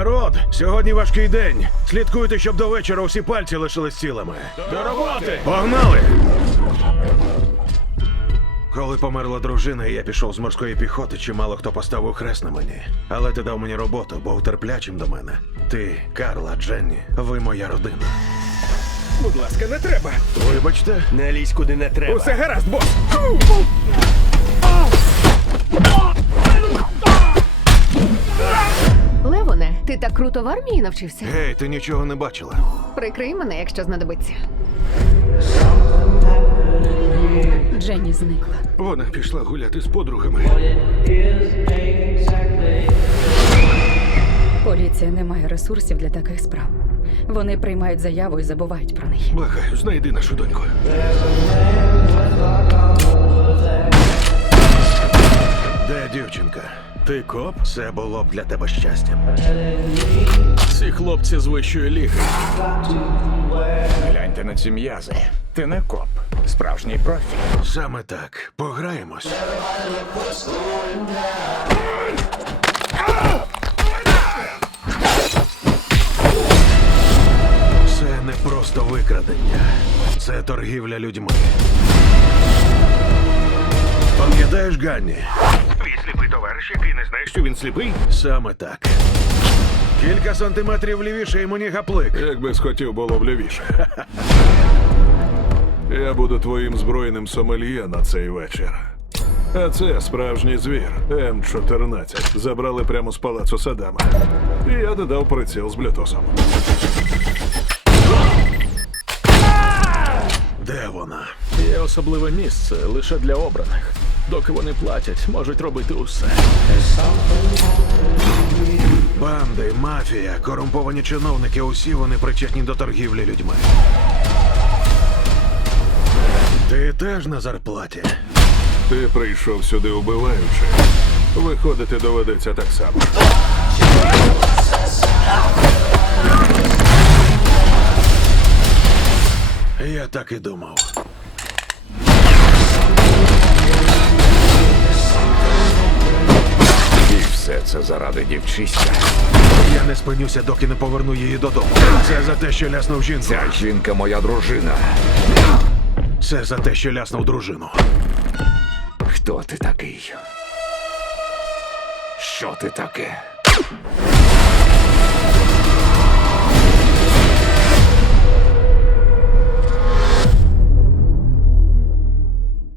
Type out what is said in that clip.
Народ, сьогодні важкий день. Слідкуйте, щоб до вечора усі пальці лишились цілими. До роботи! Погнали! Коли померла дружина, і я пішов з морської піхоти, чимало хто поставив хрест на мені. Але ти дав мені роботу, був терплячим до мене. Ти, Карла, Дженні, ви моя родина. Будь ласка, не треба. Вибачте, Не лізь куди не треба. Усе гаразд, бос. Фу! Ау! так круто в армії навчився. Гей, ти нічого не бачила. Прикрий мене, якщо знадобиться. Дженні зникла. Вона пішла гуляти з подругами. Поліція не має ресурсів для таких справ. Вони приймають заяву і забувають про неї. Благаю, знайди нашу доньку. Ти коп? Це було б для тебе щастям. Ці хлопці з вищої ліги. Гляньте на ці м'язи. Ти не коп. Справжній профі. Саме так. Пограємось. Це не просто викрадення. Це торгівля людьми. Пам'ятаєш, Ганні? Твій сліпий товариш, який не знає, що він сліпий? Саме так. Кілька сантиметрів лівіше і мені гаплик. Як би схотів було б лівіше. Я буду твоїм збройним сомельє на цей вечір. А це справжній звір М14. Забрали прямо з палацу Садама. І я додав приціл з блютусом. Де вона? Є особливе місце лише для обраних. Доки вони платять, можуть робити усе. Банди, мафія, корумповані чиновники. Усі вони причетні до торгівлі людьми. Ти теж на зарплаті. Ти прийшов сюди убиваючи. Виходити доведеться так само. Я так і думав. це заради дівчиська. Я не спинюся, доки не поверну її додому. Це за те, що ляснув жінку. Ця жінка моя дружина. Це за те, що ляснув дружину. Хто ти такий? Що ти таке?